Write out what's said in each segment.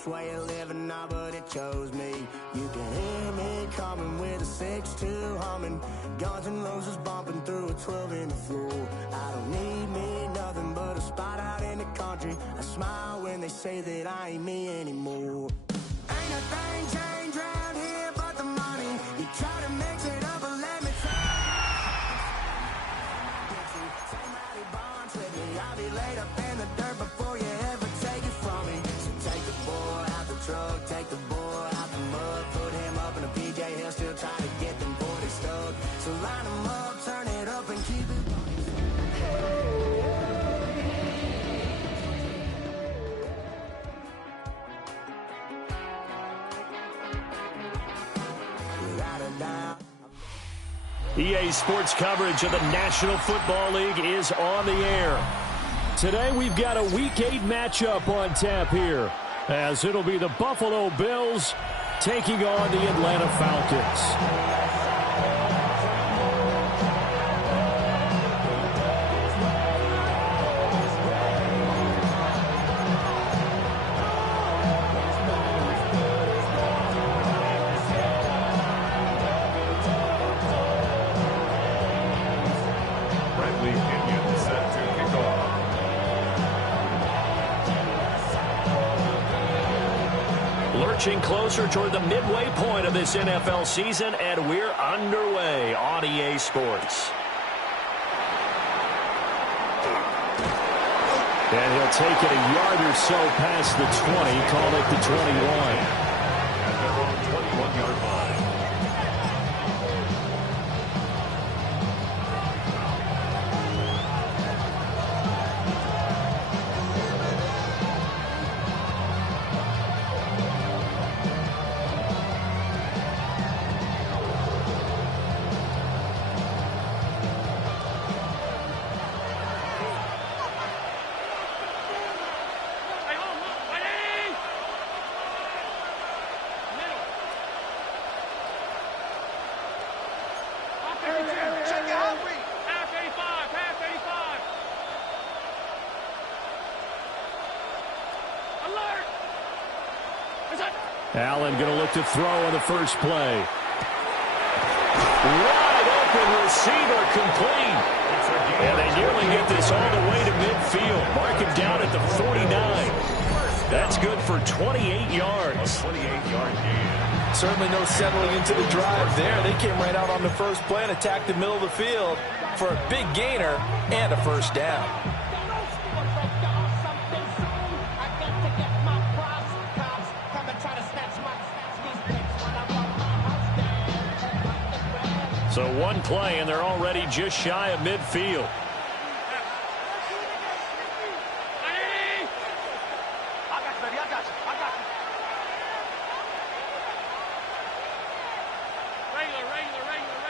selfish way of living now, but it chose me. You can hear me coming with a 6-2 humming, Guns N' Roses bumping through a 12 in the floor. I don't need me nothing but a spot out in the country. I smile when they say that I ain't me anymore. Ain't a thing changed round here but the money. You try to mix it up and let me try. Somebody bonds with me. I'll be laid up in the dirt before you ever take it from me. So take the boy out the truck, take the boy out the mud, put him up in a PJ, he'll still try to get them 40 stuck. So line him up, turn it up and keep it running. EA Sports coverage of the National Football League is on the air. Today we've got a Week 8 matchup on tap here, as it'll be the Buffalo Bills taking on the Atlanta Falcons. Lurching closer toward the midway point of this NFL season, and we're underway on EA Sports. And he'll take it a yard or so past the 20, call it the 21. At their own 21-yard line. Allen going to look to throw on the first play. Wide open receiver complete. And they nearly get this all the way to midfield. Mark him down at the 49. That's good for 28 yards. 28-yard gain. Certainly no settling into the drive there. They came right out on the first play and attacked the middle of the field for a big gainer and a first down. So one play, and they're already just shy of midfield.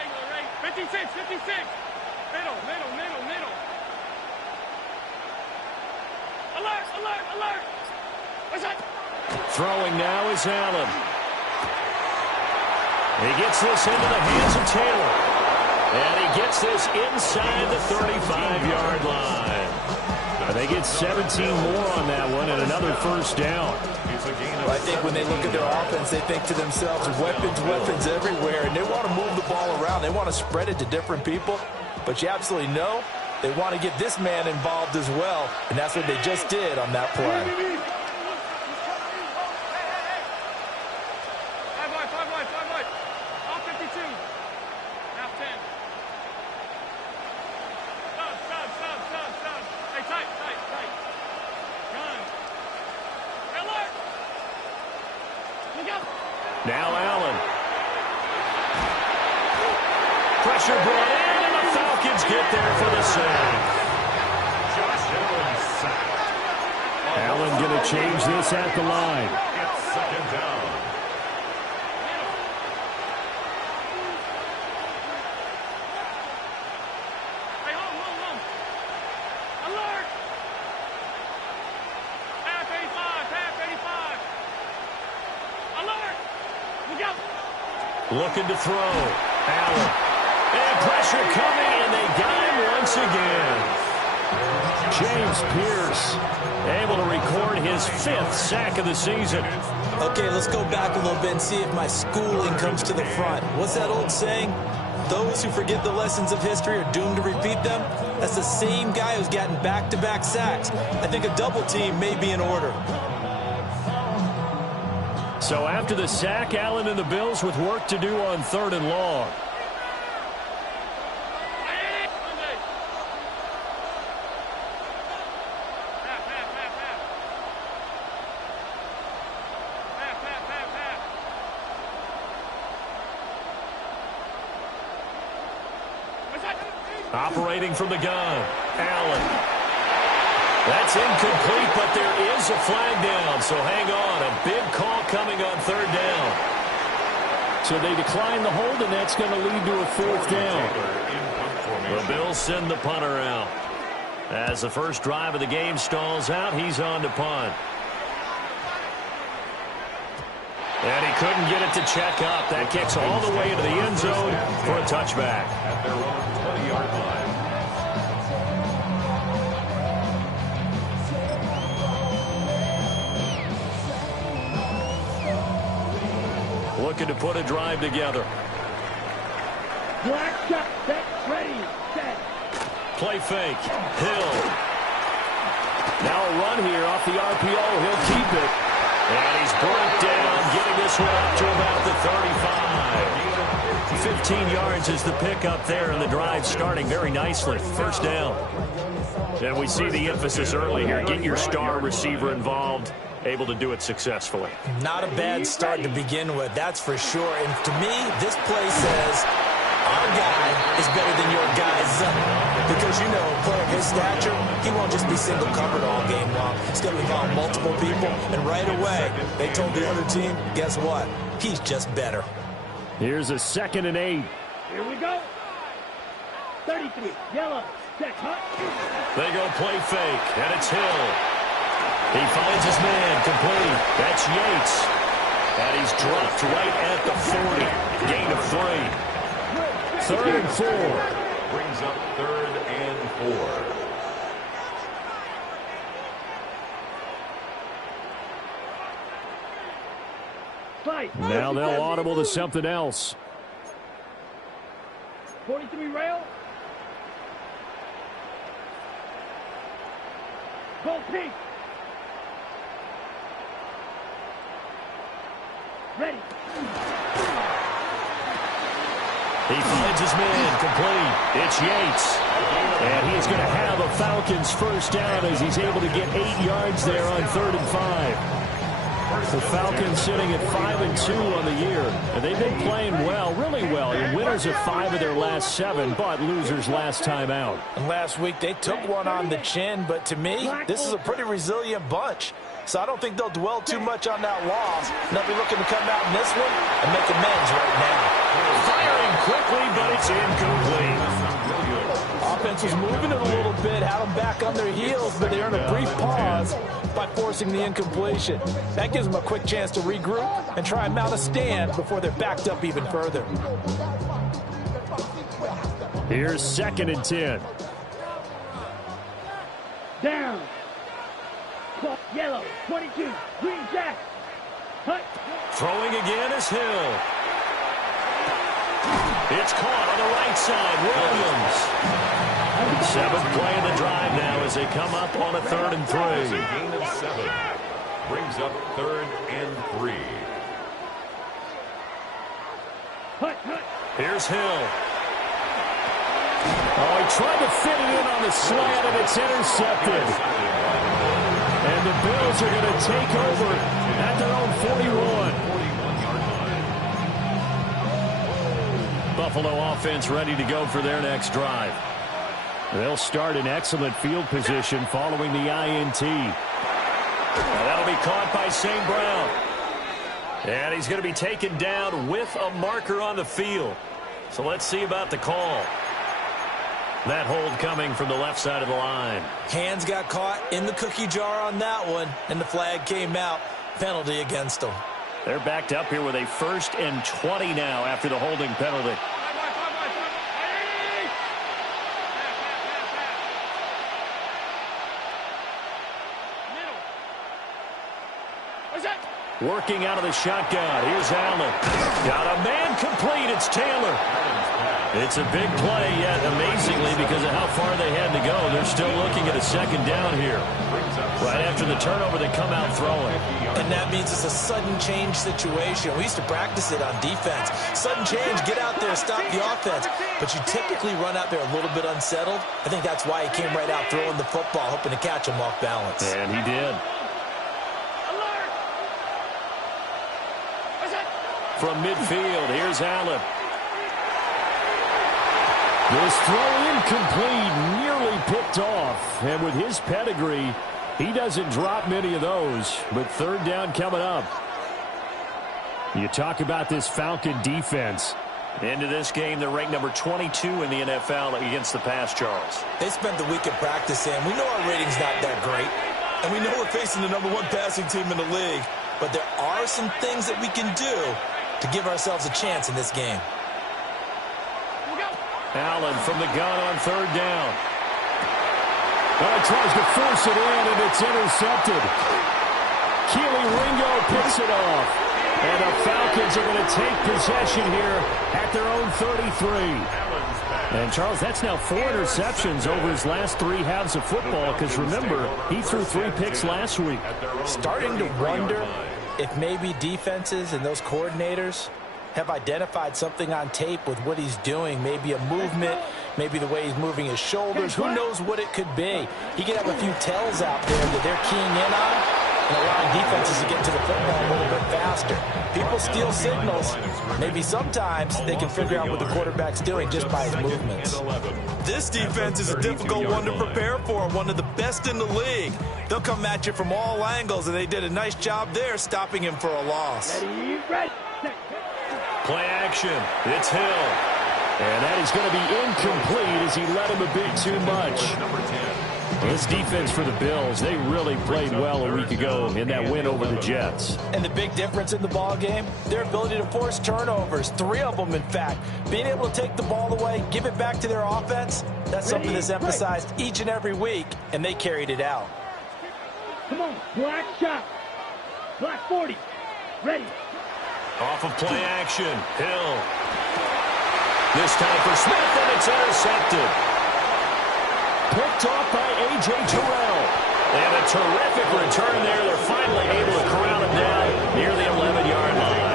Regular. 56. Middle. Alert. What's that? Throwing now is Allen. He gets this into the hands of Taylor. And he gets this inside the 35-yard line. And they get 17 more on that one and another first down. Well, I think when they look at their offense, they think to themselves, weapons everywhere, and they want to move the ball around. They want to spread it to different people. But you absolutely know they want to get this man involved as well, and that's what they just did on that play. Now Allen. Pressure brought in, and the Falcons get there for the save. Josh Allen sacked. Allen going to change this at the line. It's second down. Hey, hold. Alert! Half 85. Alert! Look out! Looking to throw. Allen. And pressure coming, and they got him once again. James Pierce able to record his 5th sack of the season. Okay, let's go back a little bit and see if my schooling comes to the front. What's that old saying? Those who forget the lessons of history are doomed to repeat them. That's the same guy who's gotten back-to-back sacks. I think a double team may be in order. So after the sack, Allen and the Bills with work to do on 3rd and long. Operating from the gun, Allen. That's incomplete, but there is a flag down, so hang on. A big call coming on 3rd down. So they decline the hold, and that's going to lead to a 4th down. The Bills send the punter out. As the first drive of the game stalls out, he's on to punt. And he couldn't get it to check up. That kicks all the way into the end zone for a touchback. At their own 20-yard line. Looking to put a drive together. Black shot, set, ready, set. Play fake. Hill. Now a run here off the RPO. He'll keep it. And he's brought down, getting this one up to about the 35. 15 yards is the pickup there, and the drive starting very nicely. 1st down. And we see the emphasis early here. Get your star receiver involved. Able to do it successfully. Not a bad start to begin with, that's for sure. And to me, this play says our guy is better than your guys. Because, you know, a player of his stature, he won't just be single covered all game long. He's going to involve multiple people. And right away, they told the other team, guess what? He's just better. Here's a 2nd and 8. Here we go. 33, yellow, set, hot. They go play fake, and it's Hill. He finds his man complete. That's Yates. And he's dropped right at the 40. Gain of 3. 3rd and 4. Brings up 3rd and 4. Fight. Now they'll audible to something else. 43 rail. Go pink. Ready. He finds his man complete. It's Yates. And he's going to have a Falcons 1st down as he's able to get 8 yards there on 3rd and 5. The Falcons sitting at 5-2 on the year. And they've been playing well, really well. And winners of 5 of their last 7, but losers last time out. And last week, they took one on the chin. But to me, this is a pretty resilient bunch. So I don't think they'll dwell too much on that loss. They'll be looking to come out in this one and make amends right now. Firing quickly, but it's incomplete. Offense was moving it a little bit, had them back on their heels, but they earned a brief pause by forcing the incompletion. That gives them a quick chance to regroup and try and mount a stand before they're backed up even further. Here's 2nd and 10. Down. Yellow, 22, green jack. Hut. Throwing again is Hill. It's caught on the right side. Williams. 7th play of the drive now as they come up on a 3rd and 3. Gain of 7. Brings up 3rd and 3. Hut, hut. Here's Hill. Oh, he tried to fit it in on the slant, and it's intercepted. And the Bills are going to take over at their own 41. Buffalo offense ready to go for their next drive. They'll start in excellent field position following the INT. And that'll be caught by St. Brown. And he's going to be taken down with a marker on the field. So let's see about the call. That hold coming from the left side of the line. Hands got caught in the cookie jar on that one, and the flag came out. Penalty against them. They're backed up here with a 1st and 20 now after the holding penalty. Working out of the shotgun. Here's Allen. Got a man complete. It's Taylor. It's a big play, yet amazingly, because of how far they had to go, they're still looking at a second down here. Right after the turnover, they come out throwing. And that means it's a sudden change situation. We used to practice it on defense. Sudden change, get out there, stop the offense. But you typically run out there a little bit unsettled. I think that's why he came right out throwing the football, hoping to catch him off balance. And he did. From midfield, here's Allen. This throw incomplete, nearly picked off. And with his pedigree, he doesn't drop many of those. But third down coming up. You talk about this Falcon defense. Into this game, they're ranked number 22 in the NFL against the pass, Charles. They spent the week at practice, and we know our rating's not that great. And we know we're facing the #1 passing team in the league. But there are some things that we can do to give ourselves a chance in this game. Allen from the gun on third down. Well, tries to force it in, and it's intercepted. Keely Ringo picks it off. And the Falcons are going to take possession here at their own 33. And, Charles, that's now 4 interceptions over his last 3 halves of football, because, remember, he threw 3 picks last week. Starting to wonder if maybe defenses and those coordinators have identified something on tape with what he's doing. Maybe a movement, maybe the way he's moving his shoulders. Who knows what it could be? He could have a few tells out there that they're keying in on and allowing defenses to get to the football a little bit faster. People steal signals. Maybe sometimes they can figure out what the quarterback's doing just by his movements. This defense is a difficult one to prepare for, one of the best in the league. They'll come at you from all angles, and they did a nice job there stopping him for a loss. Play action. It's Hill. And that is going to be incomplete as he let him a bit too much. This defense for the Bills, they really played well a week ago in that win over the Jets. And the big difference in the ball game, their ability to force turnovers, 3 of them in fact. Being able to take the ball away, give it back to their offense, that's something that's emphasized each and every week, and they carried it out. Come on, black shot. Black 40. Ready. Off of play action, Hill. This time for Smith, and it's intercepted. Picked off by A.J. Terrell. And a terrific return there. They're finally able to corral him down near the 11-yard line.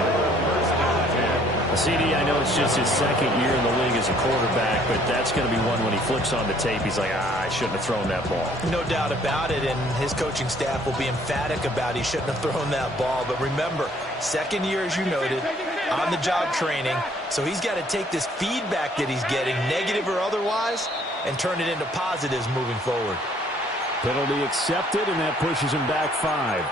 CD, I know it's just his second year in the league as a quarterback, but that's going to be one when he flips on the tape. He's like, I shouldn't have thrown that ball. No doubt about it, and his coaching staff will be emphatic about he shouldn't have thrown that ball. But remember, second year, as you noted, on-the-job training, so he's got to take this feedback that he's getting, negative or otherwise, and turn it into positives moving forward. Penalty accepted, and that pushes him back 5.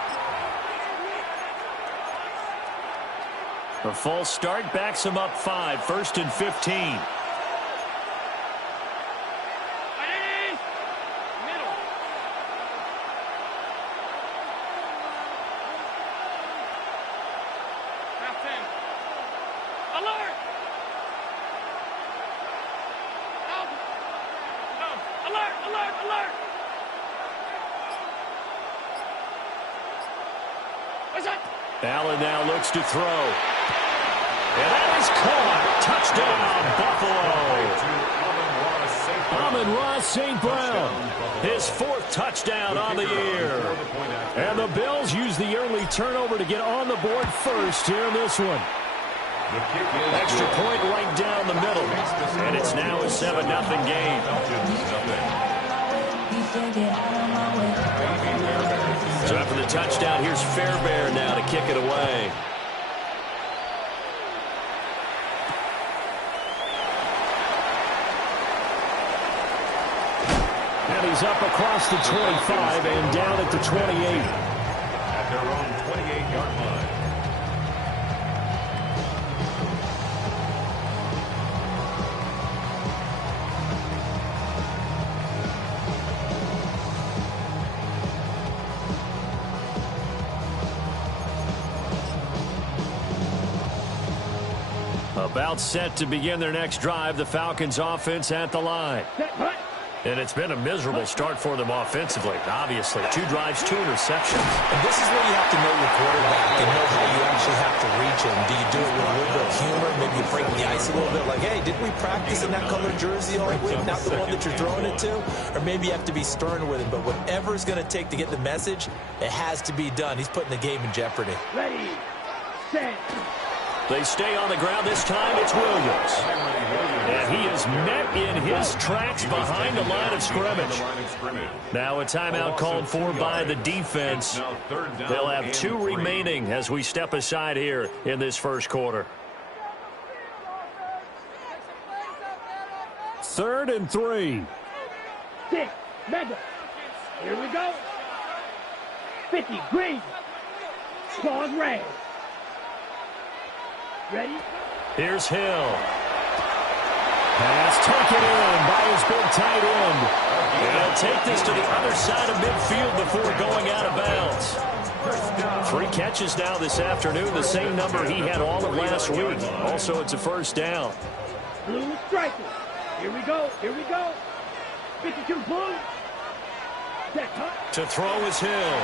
A false start backs him up 5, 1st and 15. Allen now looks to throw. And that is caught. Touchdown, Buffalo. Amon-Ra St. Brown. His 4th touchdown on the year. And the Bills use the early turnover to get on the board first here in this one. Extra point right down the middle. And it's now a 7-0 game. So after the touchdown, here's Fairbairn now to kick it away. And he's up across the 25 and down at the 28. At their own 28-yard line. About set to begin their next drive. The Falcons offense at the line. Set, hut. And it's been a miserable start for them offensively, obviously. 2 drives, 2 interceptions. And this is where you have to know your quarterback and know how you actually have to reach him. Do you do it with a little bit of humor? Maybe you break the ice a little bit like, hey, didn't we practice in that colored jersey all week? Not the one that you're throwing it to? Or maybe you have to be stern with him. But whatever it's going to take to get the message, it has to be done. He's putting the game in jeopardy. Ready, set. They stay on the ground. This time it's Williams. And he is met in his tracks behind the line of scrimmage. Now a timeout called for by the defense. They'll have 2 remaining as we step aside here in this first quarter. 3rd and 3. 6, mega. Here we go. 50, green. Pause red. Ready? Here's Hill. Pass taken in by his big tight end. And he'll take this to the other side of midfield before going out of bounds. 3 catches now this afternoon, the same number he had all of last week. Also, it's a first down. Blue striker. Here we go. Here we go. 52 blue. Set up. To throw is Hill.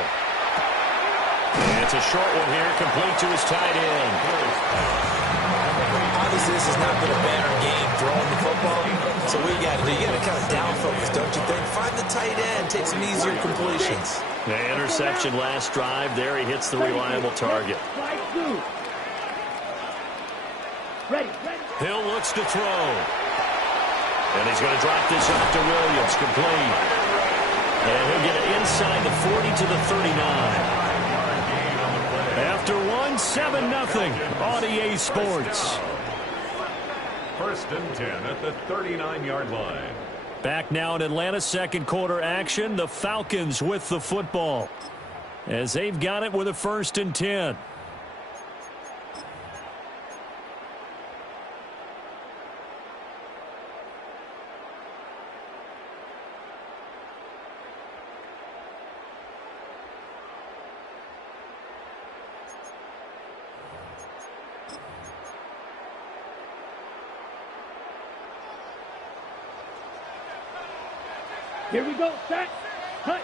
And it's a short one here, complete to his tight end. Obviously, this has not been a banner game throwing the football. So what you got to do, you got to kind of down focus, don't you think? Find the tight end, take some easier completions. The interception last drive. There he hits the reliable target. Ready. Hill looks to throw. And he's going to drop this off to Williams, complete. And he'll get it inside the 40 to the 39. After 1, 7-0 on EA Sports. 1st and 10 at the 39-yard line. Back now in Atlanta, second quarter action. The Falcons with the football as they've got it with a 1st and 10. Here we go. Set. Cut.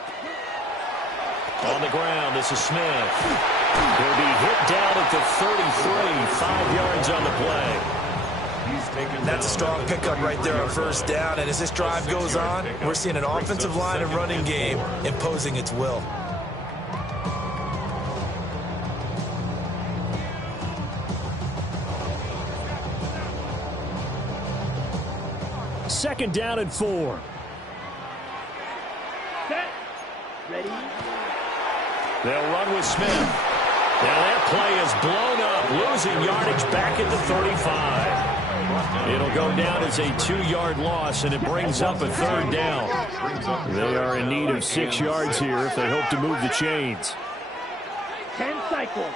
On the ground, this is Smith. He'll be hit down at the 33, 5 yards on the play. That's a strong pickup right there on 1st down. And as this drive goes on, we're seeing an offensive line and running game imposing its will. Second down and 4. Set. Ready. They'll run with Smith. Now that play is blown up, losing yardage back at the 35. It'll go down as a 2-yard loss, and it brings up a 3rd down. They are in need of 6 yards here if they hope to move the chains. 10 cycles.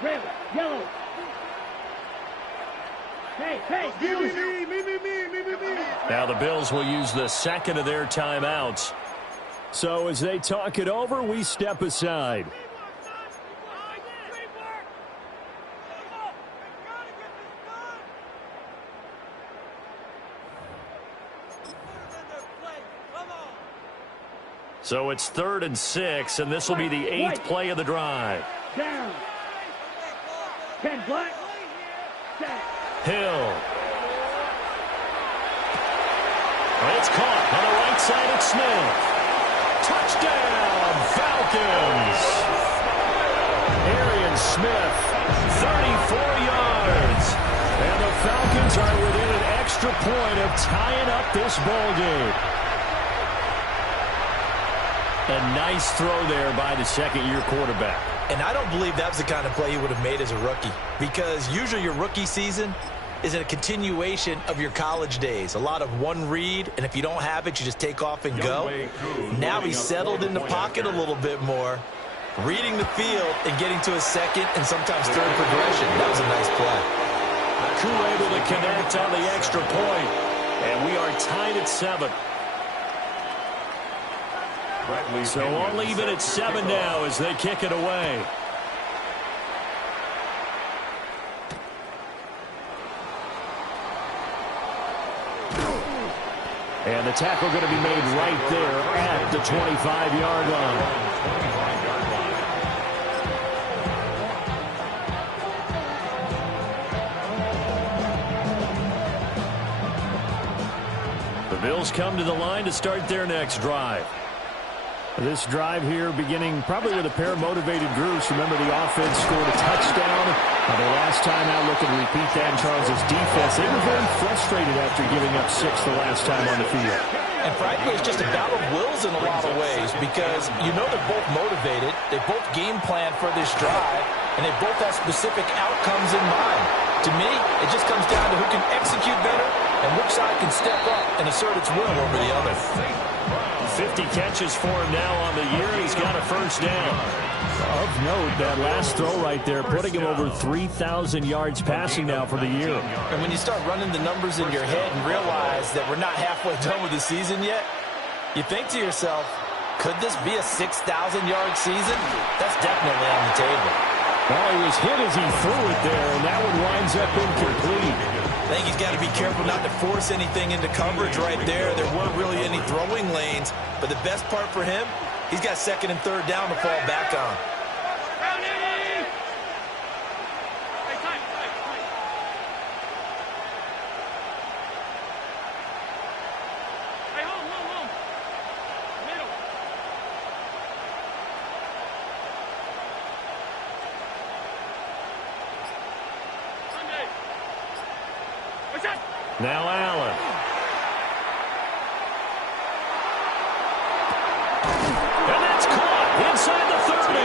Red, yellow. Hey, me. Now the Bills will use the second of their timeouts. So as they talk it over, we step aside. So it's 3rd and 6, and this will be the 8th play of the drive. Down. 10 black. Set. Hill. It's caught on the right side of Smith. Touchdown, Falcons. Arian Smith, 34 yards. And the Falcons are within an extra point of tying up this ball game. A nice throw there by the second-year quarterback. And I don't believe that was the kind of play he would have made as a rookie, because usually your rookie season is a continuation of your college days. A lot of one read, and if you don't have it, you just take off and go. Now he's settled in the pocket a little bit more, reading the field and getting to a second and sometimes third progression. That was a nice play. Koo able to connect on the extra point, and we are tied at 7. So all even at 7 now as they kick it away. And the tackle going to be made right there at the 25-yard line. The Bills come to the line to start their next drive. This drive here beginning probably with a pair of motivated groups. Remember, the offense scored a touchdown. The last time out, looking to repeat that in Charles' defense. They were very frustrated after giving up 6 the last time on the field. And frankly, it's just a battle of wills in a lot of ways because you know they're both motivated. They both game plan for this drive, and they both have specific outcomes in mind. To me, it just comes down to who can execute better and which side can step up and assert its will over the other. 50 catches for him now on the year. He's got a first down. Of note, that last throw right there, putting him over 3,000 yards passing now for the year. And when you start running the numbers in your head and realize that we're not halfway done with the season yet, you think to yourself, could this be a 6,000-yard season? That's definitely on the table. Well, he was hit as he threw it there, and that one winds up incomplete. I think he's got to be careful not to force anything into coverage right there. There weren't really any throwing lanes, but the best part for him, he's got second and third down to fall back on. Now Allen. And that's caught inside the 30.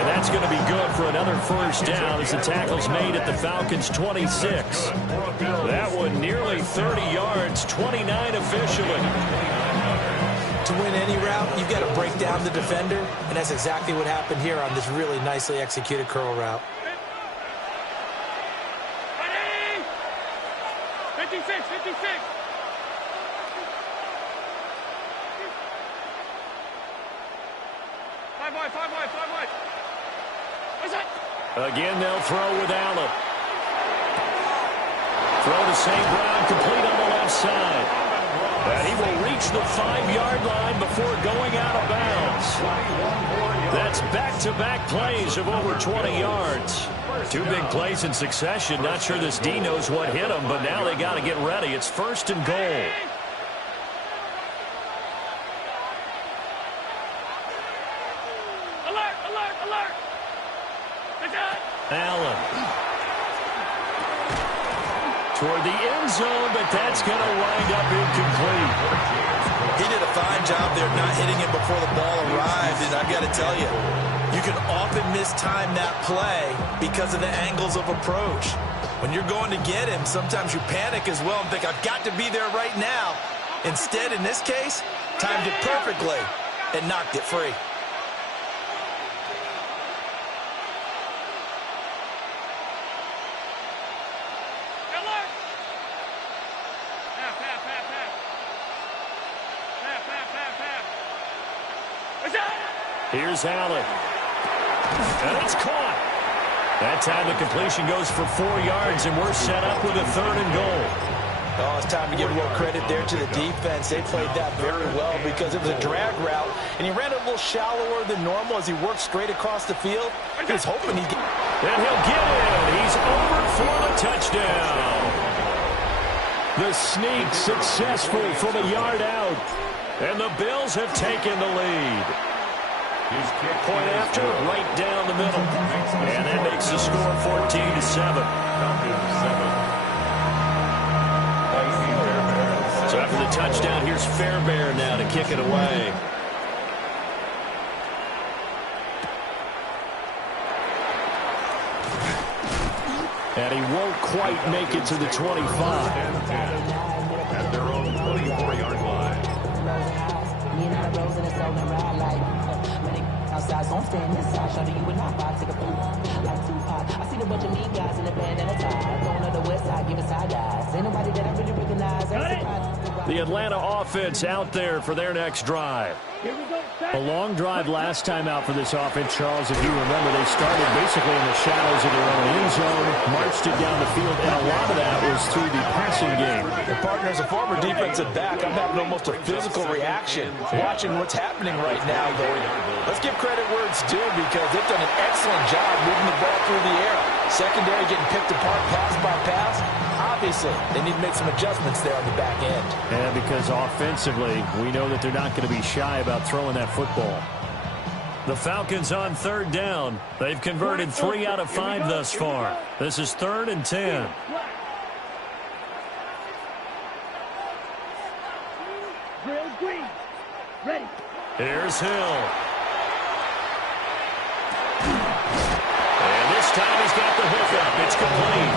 And that's going to be good for another first down as the tackle's made at the Falcons' 26. That one nearly 30 yards, 29 officially. To win any route, you've got to break down the defender, and that's exactly what happened here on this really nicely executed curl route. 56. Five wide. What's that? Again, they'll throw with Allen. Throw to St. Brown, complete on the left side. And he will reach the 5-yard line before going out of bounds. That's back-to-back plays of over 20 yards. 2 big plays in succession. Not sure this D knows what hit him, but now they got to get ready. It's first and goal. Alert! Allen. Toward the end zone, but that's going to wind up incomplete. He did a fine job there not hitting him before the ball arrived, and I've got to tell you, you can often mistime that play because of the angles of approach. When you're going to get him, sometimes you panic as well and think, I've got to be there right now. Instead, in this case, timed it perfectly and knocked it free. Here's Allen. And it's caught. That time the completion goes for 4 yards, and we're set up with a 3rd and goal. Oh, it's time to give a little credit there to the defense. They played that very well because it was a drag route, and he ran it a little shallower than normal as he worked straight across the field. He was hoping he'd get... And he'll get in. He's over for the touchdown. The sneak successful from a yard out, and the Bills have taken the lead. Point after, right down the middle. And that makes the score 14-7. So after the touchdown, here's Fairbairn now to kick it away. And he won't quite make it to the 25. At their own 24-yard line. Outside, so I'm staying inside. Shorty, you and I vibe, take a poop like Tupac. I see a bunch of mean guys in the band and a tie. Going to the west side, giving side eyes. Ain't nobody that I really recognize. The Atlanta offense out there for their next drive. Here we go. A long drive last time out for this offense, Charles. If you remember, they started basically in the shadows of their own end zone, marched it down the field, and a lot of that was through the passing game. The partner, as a former defensive back, I'm having almost a physical reaction watching what's happening right now. But let's give credit where it's due because they've done an excellent job moving the ball through the air. Secondary getting picked apart pass by pass. Obviously, they need to make some adjustments there on the back end. And because offensively, we know that they're not going to be shy about throwing that football. The Falcons on third down. They've converted 3 out of 5 thus far. This is 3rd and 10. Drill green. Ready. Here's Hill. And this time he's got the hookup. It's complete.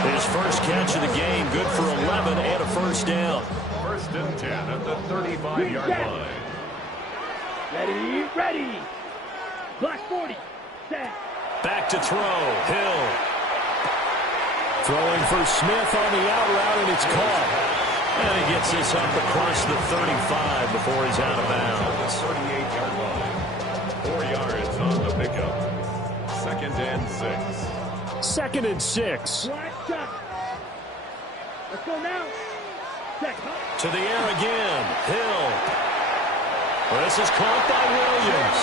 His first catch of the game, good for 11 and a first down. 1st and 10 at the 35-yard line. Ready, ready. Black 40. Set. Back to throw. Hill. Throwing for Smith on the out route, and it's caught. And he gets this up across the 35 before he's out of bounds. 38-yard line. 4 yards on the pickup. 2nd and 6. 2nd and 6. Black shot. Let's go now. Set. To the air again. Hill. Well, this is caught by Williams.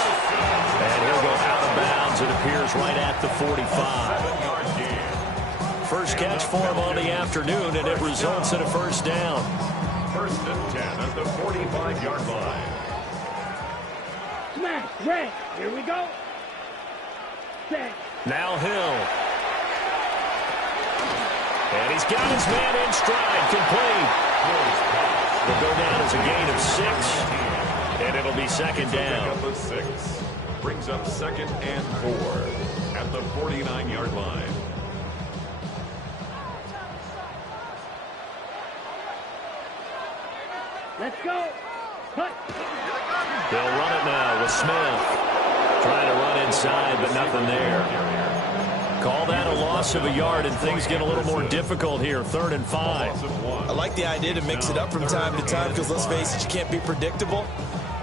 And he'll go out of bounds. It appears right at the 45. First catch for him on the afternoon, and it results in a first down. 1st and 10 at the 45-yard line. Smash. Red. Here we go. Set. Now Hill. And he's got his man in stride, complete. Will go down as a gain of 6, and it'll be 2nd down. Pickup of 6. Brings up 2nd and 4 at the 49-yard line. Let's go. Cut. They'll run it now with Smith. Trying to run inside, but nothing there. Call that a loss of a yard, and things get a little more difficult here. 3rd and 5. I like the idea to mix it up from time to time because, let's face it, you can't be predictable.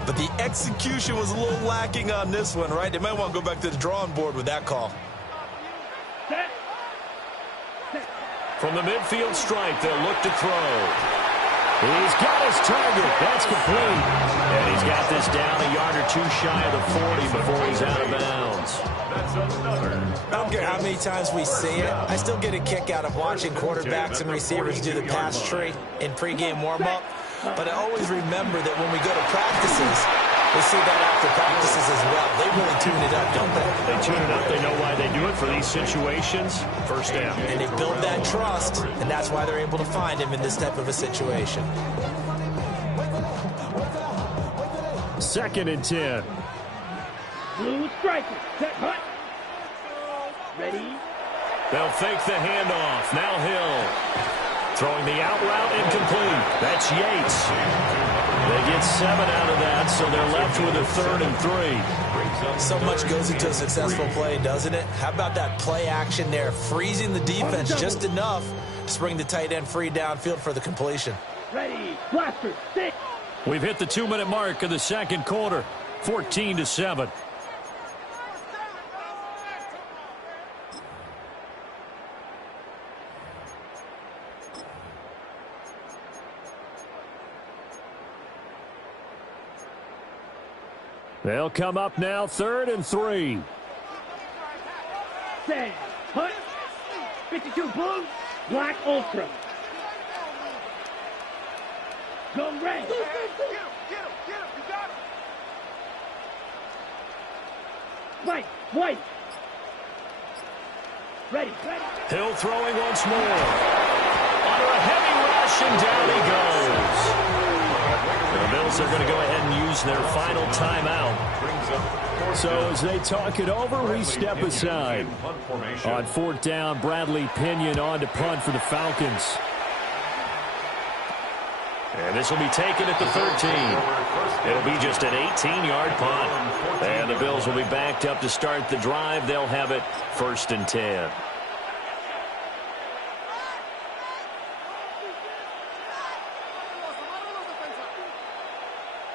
But the execution was a little lacking on this one, right? They might want to go back to the drawing board with that call. Set. Set. From the midfield stripe, they'll look to throw. He's got his target. That's complete. And he's got this down a yard or 2 shy of the 40 before he's out of bounds. That's another. I don't care how many times we see it. I still get a kick out of watching quarterbacks and receivers do the pass tree in pregame warm-up. But I always remember that when we go to practices, we see that after practices as well. They really tune it up, don't they? They tune it up. They know why they do it for these situations. First down. And they build that trust, and that's why they're able to find him in this type of a situation. 2nd and 10. Blue striker. Set. Hut. Ready. They'll fake the handoff. Now Hill. Throwing the out route incomplete. That's Yates. They get 7 out of that, so they're left with a 3rd and 3. So much goes into a successful play, doesn't it? How about that play action there? Freezing the defense just enough to bring the tight end free downfield for the completion. Ready. Blaster. Sit. We've hit the 2-minute mark of the 2nd quarter. 14-7. They'll come up now, 3rd and 3. Set. Hut. 52 blue. Black ultra. Go red. Get him. You got him. White. White. Ready. Hill throwing once more. Under a heavy rush, and down he goes. The Bills are going to go ahead and use their final timeout. So as they talk it over, we step aside. On 4th down, Bradley Pinion on to punt for the Falcons. And this will be taken at the 13. It'll be just an 18-yard punt. And the Bills will be backed up to start the drive. They'll have it 1st and 10.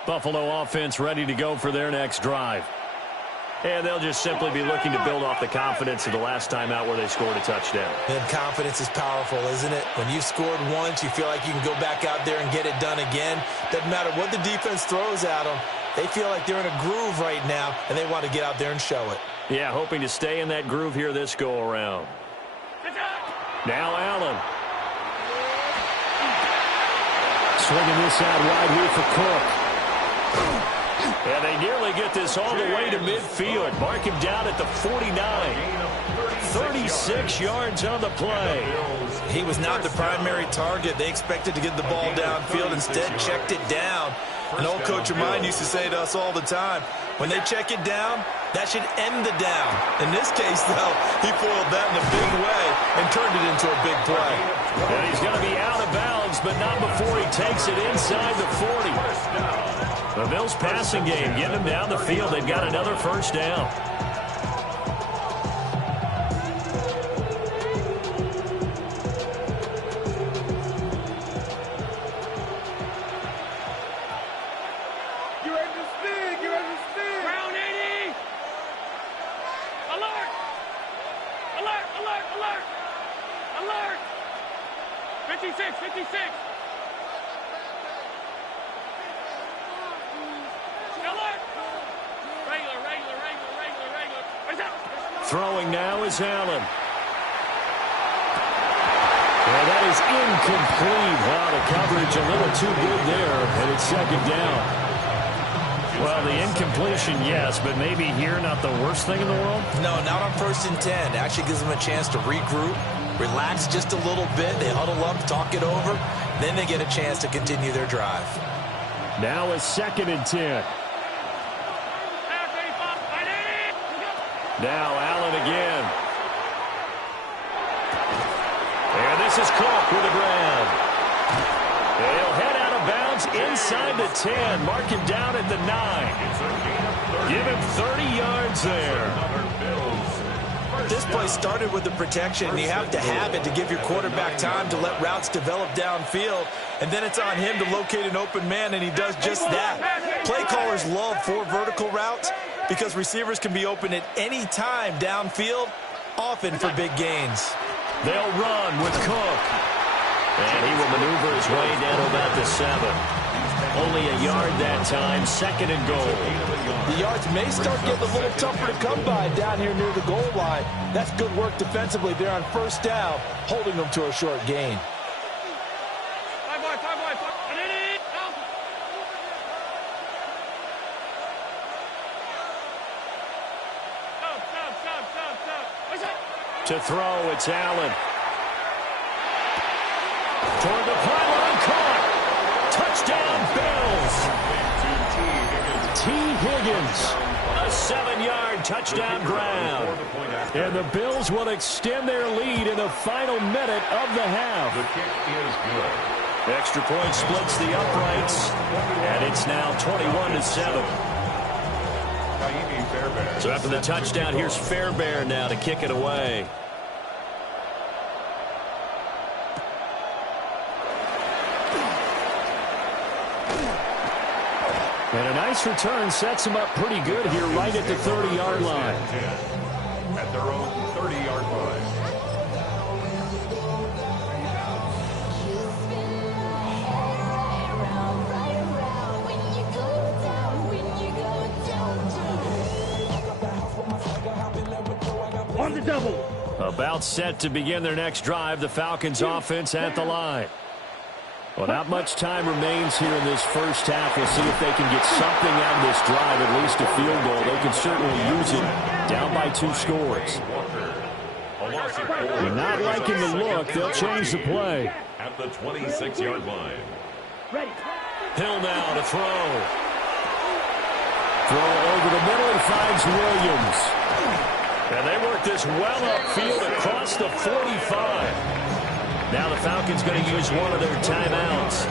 Buffalo offense ready to go for their next drive. And they'll just simply be looking to build off the confidence of the last time out where they scored a touchdown. And confidence is powerful, isn't it? When you've scored once, you feel like you can go back out there and get it done again. Doesn't matter what the defense throws at them. They feel like they're in a groove right now, and they want to get out there and show it. Yeah, hoping to stay in that groove here this go-around. Now Allen. Swinging this out wide here for Cook. And they nearly get this all the way to midfield. Mark him down at the 49. 36 yards on the play. He was not the primary target. They expected to get the ball downfield. Instead, checked it down. An old coach of mine used to say to us all the time, when they check it down, that should end the down. In this case, though, he foiled that in a big way and turned it into a big play. And he's going to be out of bounds, but not before he takes it inside the 40. The Bills passing game, getting them down the field. They've got another first down. You're ready to spin. You're ready to spin. Round 80. Alert. Alert, alert, alert. Alert. 56, 56. Throwing now is Allen. And that is incomplete. Wow, the coverage a little too good there, and it's second down. Well, the incompletion, yes, but maybe here not the worst thing in the world? No, not on 1st and 10. Actually gives them a chance to regroup, relax just a little bit. They huddle up, talk it over. Then they get a chance to continue their drive. Now a 2nd and 10. Now Allen again. And this is Cook with a grab. And he'll head out of bounds inside the 10. Mark him down at the 9. Give him 30 yards there. This play started with the protection. You have to have it to give your quarterback time to let routes develop downfield. And then it's on him to locate an open man, and he does just that. Play callers love 4 vertical routes because receivers can be open at any time downfield, often for big gains. They'll run with Cook. And he will maneuver his way down to about the 7. Only a yard that time, 2nd and goal. The yards may start getting a little tougher to come by down here near the goal line. That's good work defensively there on 1st down, holding them to a short gain. To throw, it's Allen. Toward the pylon, caught. Touchdown, Bills. T. Higgins, a 7-yard touchdown grab. And the Bills will extend their lead in the final minute of the half. The kick is good. Extra point splits the uprights, and it's now 21-7. So after the touchdown, here's Fairbairn now to kick it away. And a nice return sets him up pretty good here right at the 30-yard line. At their own 30-yard line. On the double. About set to begin their next drive, the Falcons offense at the line. Well, not much time remains here in this first half. We'll see if they can get something out of this drive, at least a field goal. They can certainly use it. Down by 2 scores. Not liking the look. They'll change the play. At the 26-yard line. Hill now to throw. Throw over the middle. He finds Williams. And they work this well upfield across the 45. Now the Falcons going to use one of their timeouts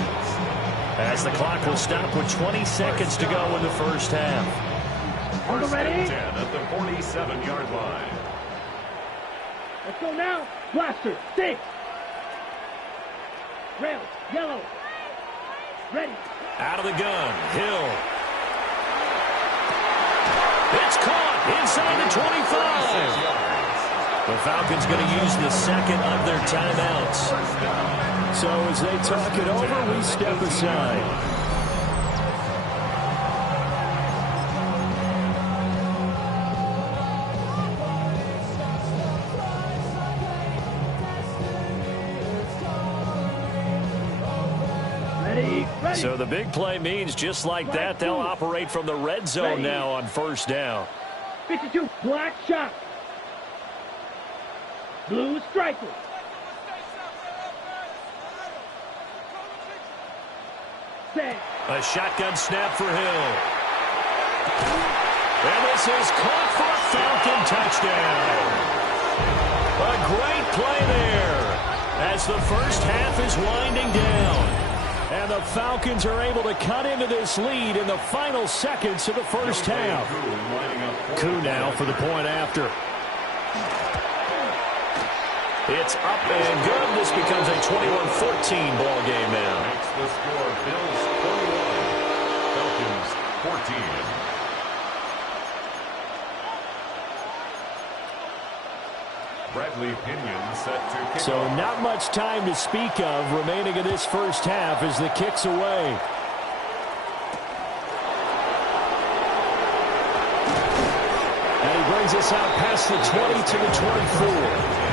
as the clock will stop with 20 seconds to go in the first half. First and 10 at the 47-yard line. Let's go now. Blaster, 6. Rails, yellow. Ready. Out of the gun, Hill. It's caught inside the 25. The Falcons going to use the second of their timeouts. So as they talk it over, we step aside. So the big play means just like that, they'll operate from the red zone now on first down. 52, black shot. Blue striker. Set. A shotgun snap for Hill. And this is caught for a Falcon touchdown. A great play there as the first half is winding down. And the Falcons are able to cut into this lead in the final seconds of the first half. Koo now for the point after. It's up and good. This becomes a 21-14 ball game now. Makes the score Bills 21, Falcons 14. Bradley Pinion set to kick So off. not much time to speak of remaining in this first half as the kick's away. And he brings us out past the 20 to the 24.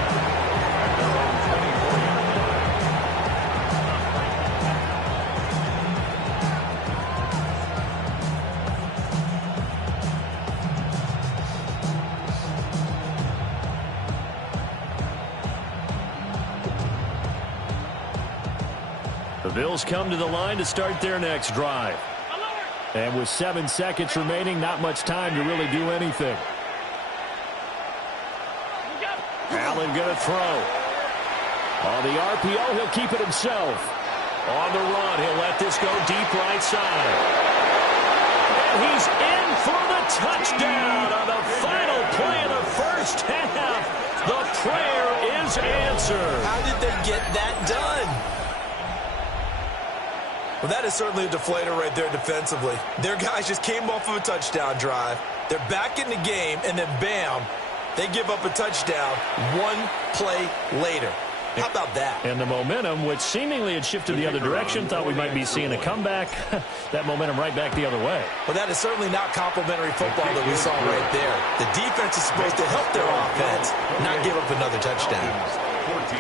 The Bills come to the line to start their next drive. And with 7 seconds remaining, not much time to really do anything. Allen going to throw. On the RPO, he'll keep it himself. On the run, he'll let this go deep right side. And he's in for the touchdown on the final play of the first half. The prayer is answered. How did they get that done? Well, that is certainly a deflator right there defensively. Their guys just came off of a touchdown drive. They're back in the game, and then bam, they give up a touchdown one play later. How about that? And the momentum, which seemingly had shifted the other direction, thought we might be seeing a comeback. That momentum right back the other way. Well, that is certainly not complimentary football that we saw right there. The defense is supposed to help their offense, not give up another touchdown. 14.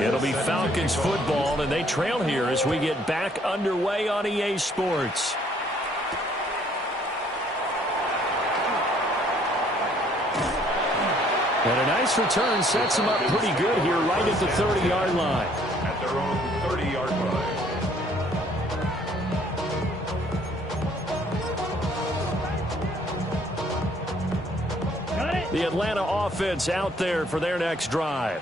It'll be Falcons football, and they trail here as we get back underway on EA Sports. And a nice return sets them up pretty good here right at the 30-yard line. At their own 30-yard line. Got it. The Atlanta offense out there for their next drive.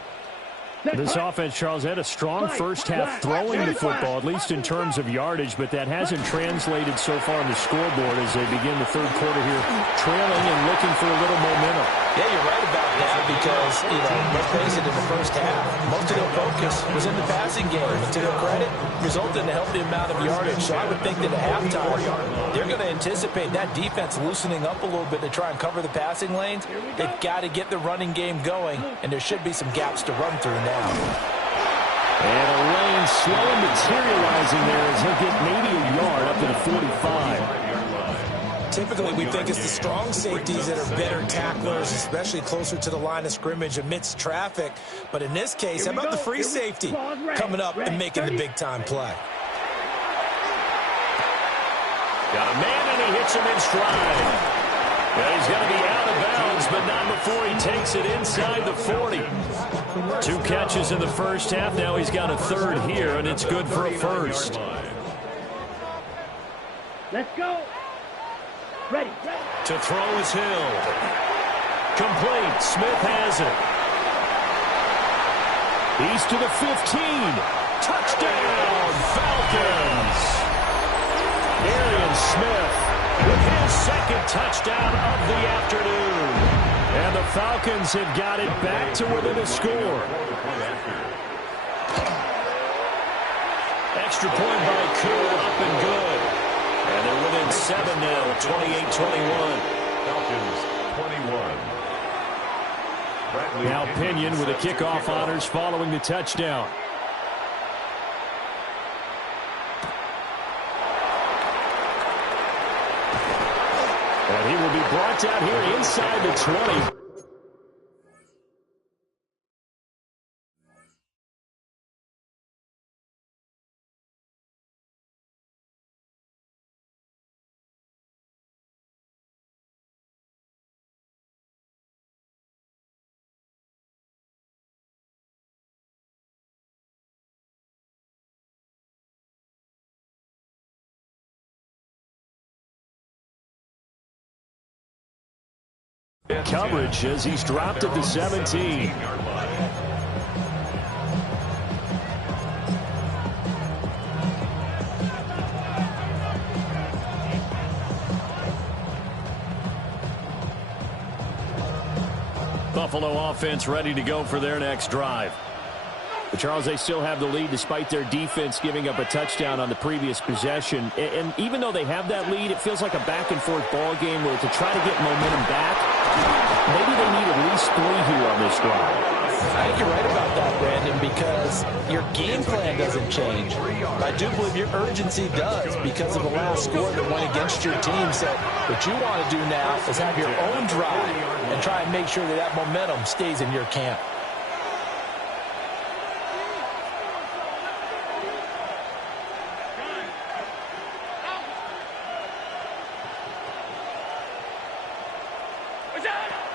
This offense, Charles, had a strong first half throwing the football, at least in terms of yardage, but that hasn't translated so far on the scoreboard as they begin the third quarter here, trailing and looking for a little momentum. Yeah, you're right about that because, let's face it, in the first half, most of their focus was in the passing game. And to their credit, resulted in a healthy amount of yardage. So I would think that at halftime, they're going to anticipate that defense loosening up a little bit to try and cover the passing lanes. They've got to get the running game going, and there should be some gaps to run through now. And a lane slowly materializing there as he'll get maybe a yard up to the 45. Typically, we think it's the strong safeties that are better tacklers, especially closer to the line of scrimmage amidst traffic. But in this case, how about the free safety coming up and making the big-time play? Got a man, and he hits him in stride. Well, he's going to be out of bounds, but not before he takes it inside the 40. 2 catches in the first half. Now he's got a third here, and it's good for a first. Let's go. Ready. To throw is Hill. Complete. Smith has it. He's to the 15. Touchdown, Falcons. Arian Smith with him. second touchdown of the afternoon. And the Falcons have got it back to within a score. Extra point by Koo, up and good. And they're within 7 now, 28-21. Falcons 21. Now Pinion with the kickoff honors following the touchdown. And he will be brought down here inside the 20. Coverage as he's dropped at the 17. Buffalo offense ready to go for their next drive. But Charles, they still have the lead despite their defense giving up a touchdown on the previous possession. And even though they have that lead, it feels like a back-and-forth ball game where to try to get momentum back, maybe they need at least 3 here on this drive. I think you're right about that, Brandon, because your game plan doesn't change. I do believe your urgency does because of the last score that went against your team. So what you want to do now is have your own drive and try and make sure that that momentum stays in your camp.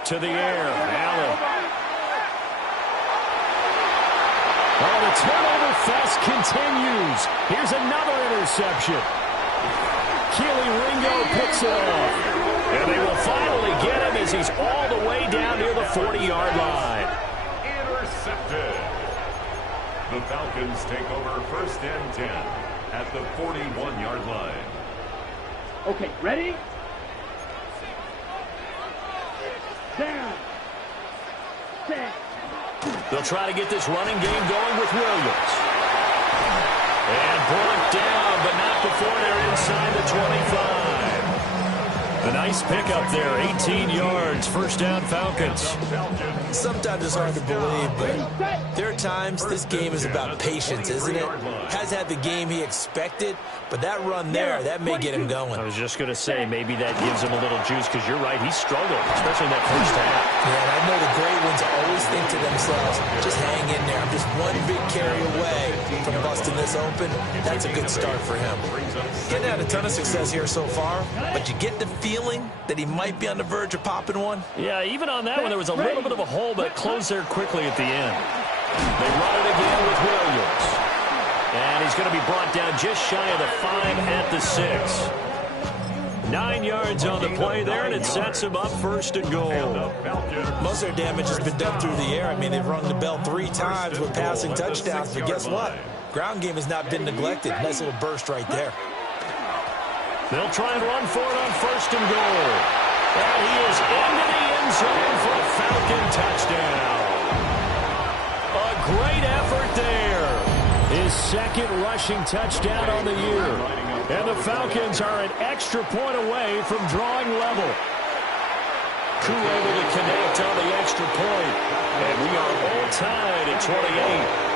To the air, Allen. Oh, the turnover fest continues. Here's another interception. Keely Ringo picks it off. And they will finally get him as he's all the way down near the 40-yard line. Intercepted. The Falcons take over 1st and 10 at the 41-yard line. Okay, ready? Down. Set. They'll try to get this running game going with Williams. And brought down, but not before they're inside the 25. A nice pickup there, 18 yards, first down Falcons. Sometimes it's hard to believe, but there are times this game is about patience, isn't it? Has had the game he expected, but that run there, that may get him going. I was just going to say, maybe that gives him a little juice, because you're right, he struggled, especially in that first half. Yeah, and I know the great ones always think to themselves, just hang in there. I'm just one big carry away from busting this open. That's a good start for him. Getting had a ton of success here so far, but you get the feeling that he might be on the verge of popping one? Yeah, even on that one, there was a little bit of a hole, but it closed there quickly at the end. They run it again with Williams. And he's going to be brought down just shy of the 5 at the 6. 9 yards on the play there, and it sets him up 1st and goal. Most of their damage has been done through the air. I mean, they've rung the bell 3 times with passing touchdowns, but guess what? Ground game has not been neglected. Nice little burst right there. They'll try and run for it on 1st and goal. And he is into the end zone for a Falcon touchdown. A great effort there. His 2nd rushing touchdown on the year. And the Falcons are an extra point away from drawing level. Koo able to connect on the extra point. And we are all tied at 28.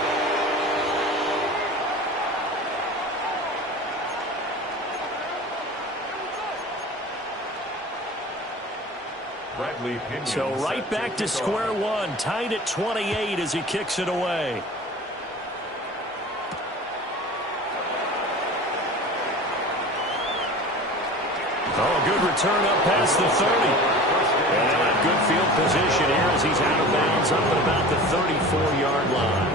So right back to square one, tied at 28 as he kicks it away. Oh, good return up past the 30. And they'll have good field position here as he's out of bounds up at about the 34-yard line.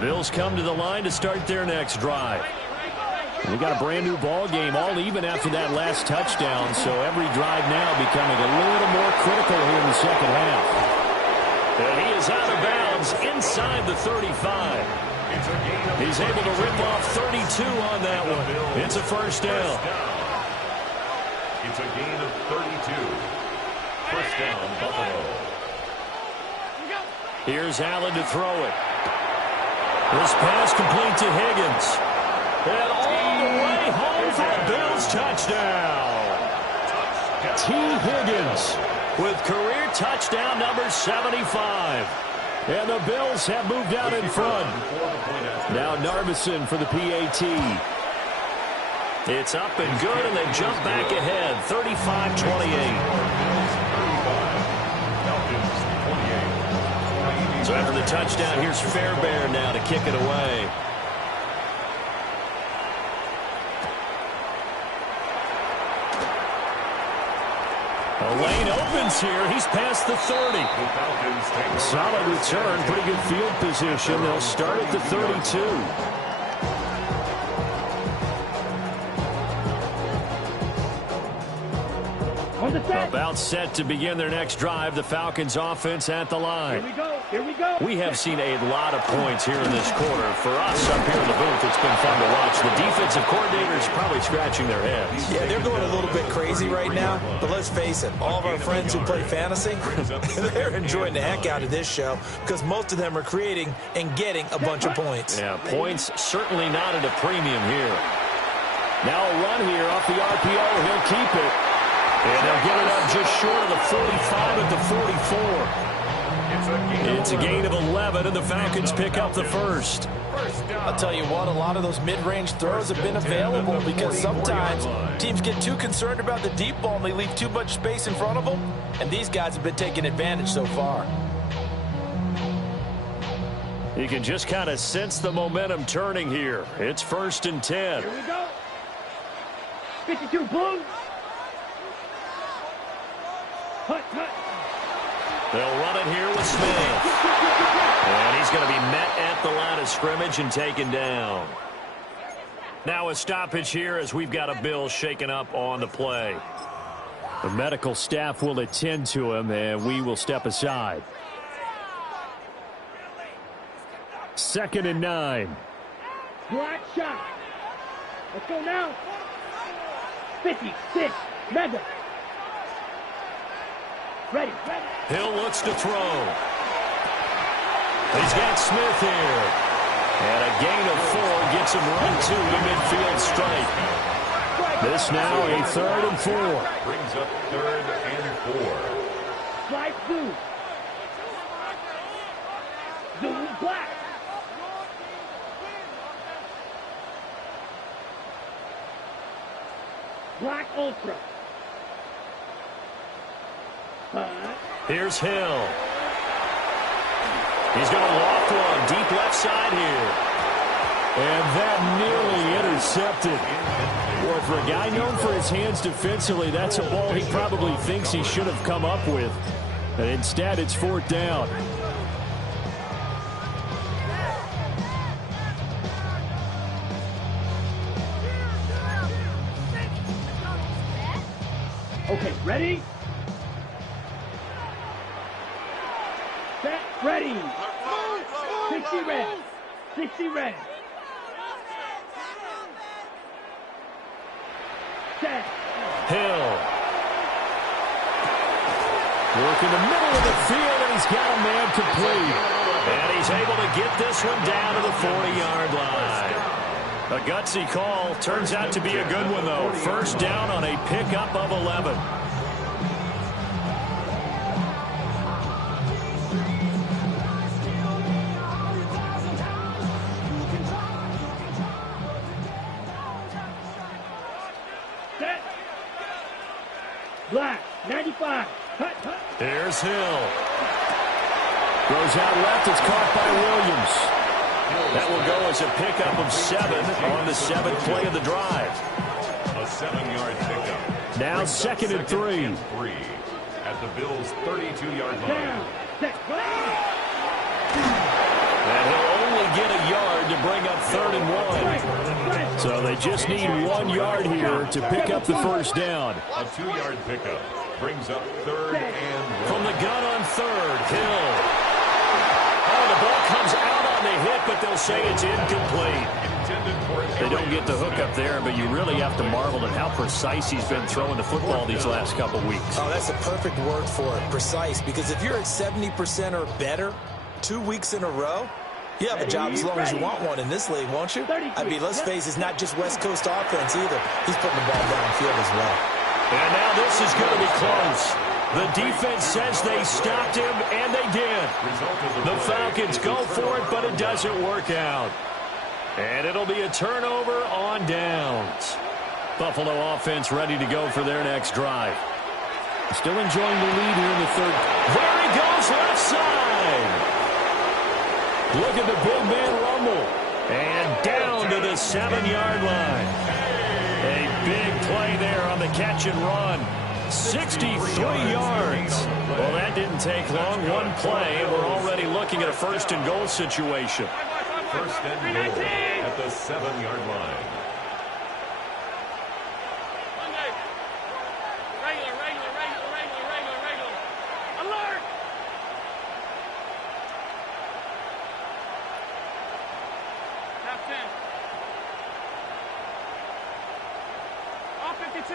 Bills come to the line to start their next drive. We got a brand new ball game, all even after that last touchdown, so every drive now becoming a little more critical here in the second half. And he is out of bounds inside the 35. He's able to rip off 32 on that one. It's a first down. It's a gain of 32. First down, Buffalo. Here's Allen to throw it. This pass complete to Higgins. And all the way home for a Bills touchdown. T. Higgins with career touchdown number 75. And the Bills have moved out in front. Now Narbison for the PAT. It's up and good, and they jump back ahead, 35-28. So after the touchdown, here's Fairbairn now to kick it away. A lane opens here. He's past the 30. Solid return, pretty good field position. They'll start at the 32. About set to begin their next drive. The Falcons offense at the line. Here we go. Here we go. We have seen a lot of points here in this quarter. For us up here in the booth, it's been fun to watch. The defensive coordinators probably scratching their heads. Yeah, they're going a little bit crazy right now. But let's face it, all of our friends who play fantasy, they're enjoying the heck out of this show because most of them are creating and getting a bunch of points. Yeah, points certainly not at a premium here. Now a run here off the RPO. He'll keep it. And they'll get it up just short of the 45 at the 44. It's a gain of 11, and the Falcons pick up the first. I'll tell you what, a lot of those mid-range throws have been available because sometimes teams get too concerned about the deep ball and they leave too much space in front of them, and these guys have been taking advantage so far. You can just kind of sense the momentum turning here. It's 1st and 10. Here we go. 52, boom. Hut. They'll run it here with Smith. And he's going to be met at the line of scrimmage and taken down. Now a stoppage here as we've got a Bill shaken up on the play. The medical staff will attend to him, and we will step aside. 2nd and 9. Black shot. Let's go now. 56. Mega. Ready. Hill looks to throw. He's got Smith here. And a gain of 4 gets him right to the midfield stripe. This now a 3rd and 4. Brings up 3rd and 4. Slide zoom. Zoom black. Black ultra. Here's Hill. He's going to loft one deep left side here. And that nearly intercepted. Boy, for a guy known for his hands defensively, that's a ball he probably thinks he should have come up with. And instead, it's 4th down. Okay, ready? Set, ready. 60 red. 60 red. Set. Hill. Working the middle of the field, and he's got a man complete. And he's able to get this one down to the 40-yard line. A gutsy call. Turns out to be a good one, though. 1st down on a pickup of 11. Set. Black, 95. Hut. Here's Hill. Goes out left. It's caught by Williams. That will go as a pickup of 7 on the 7th play of the drive. A 7-yard pickup. Now 2nd and 3. At the Bills' 32-yard line. Down. Set. And he'll only get a yard to bring up 3rd and 1. So they just need 1 yard here to pick up the first down. A 2-yard pickup brings up 3rd and 1. From the gun on 3rd, Hill. Oh, the ball comes out on the hit, but they'll say it's incomplete. They don't get the hook up there, but you really have to marvel at how precise he's been throwing the football these last couple weeks. Oh, that's a perfect word for it, precise, because if you're at 70% or better 2 weeks in a row, you have a job as long as you want one in this league, won't you? I mean, let's face it, it's not just West Coast offense either. He's putting the ball downfield as well. And now this is going to be close. The defense says they stopped him, and they did. The Falcons go for it, but it doesn't work out. And it'll be a turnover on downs. Buffalo offense ready to go for their next drive. Still enjoying the lead here in the 3rd. There he goes, left side. Look at the big man rumble. And down to the 7-yard line. A big play there on the catch and run. 63 yards. Well, that didn't take long. One play, and we're already looking at a 1st and goal situation. 1st and goal at the 7-yard line. Alert! Top 10. All 52.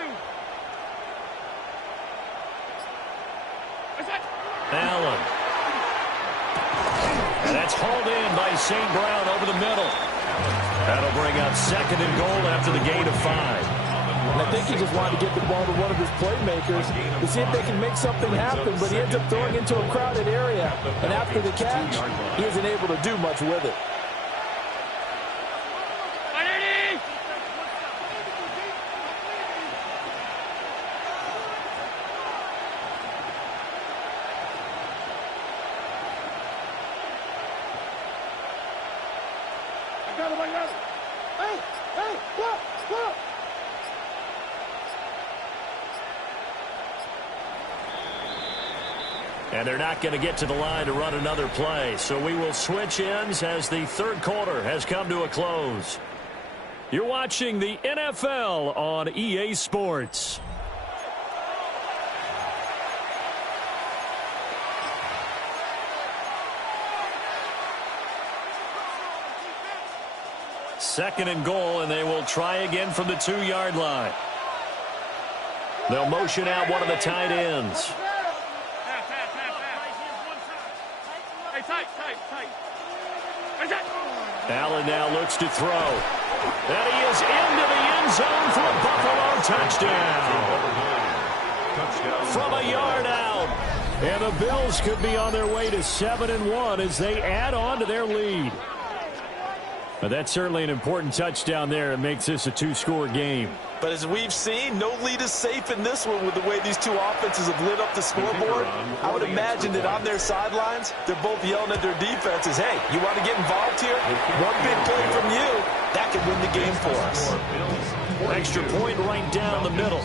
Allen. And that's hauled in by St. Brown over the middle. That'll bring up 2nd and goal after the gain of 5. And I think he just wanted to get the ball to one of his playmakers to see if they can make something happen, but he ends up throwing into a crowded area. And after the catch, he isn't able to do much with it. And they're not going to get to the line to run another play. So we will switch ends as the 3rd quarter has come to a close. You're watching the NFL on EA Sports. Second and goal, and they will try again from the 2-yard line. They'll motion out one of the tight ends. Allen now looks to throw. And he is into the end zone for a Buffalo touchdown. From a yard out. And the Bills could be on their way to 7-1 as they add on to their lead. But that's certainly an important touchdown there. It makes this a 2-score game. But as we've seen, no lead is safe in this one with the way these two offenses have lit up the scoreboard. I would imagine that on their sidelines, they're both yelling at their defenses, hey, you want to get involved here? One big play from you, that could win the game for us. Extra point right down the middle.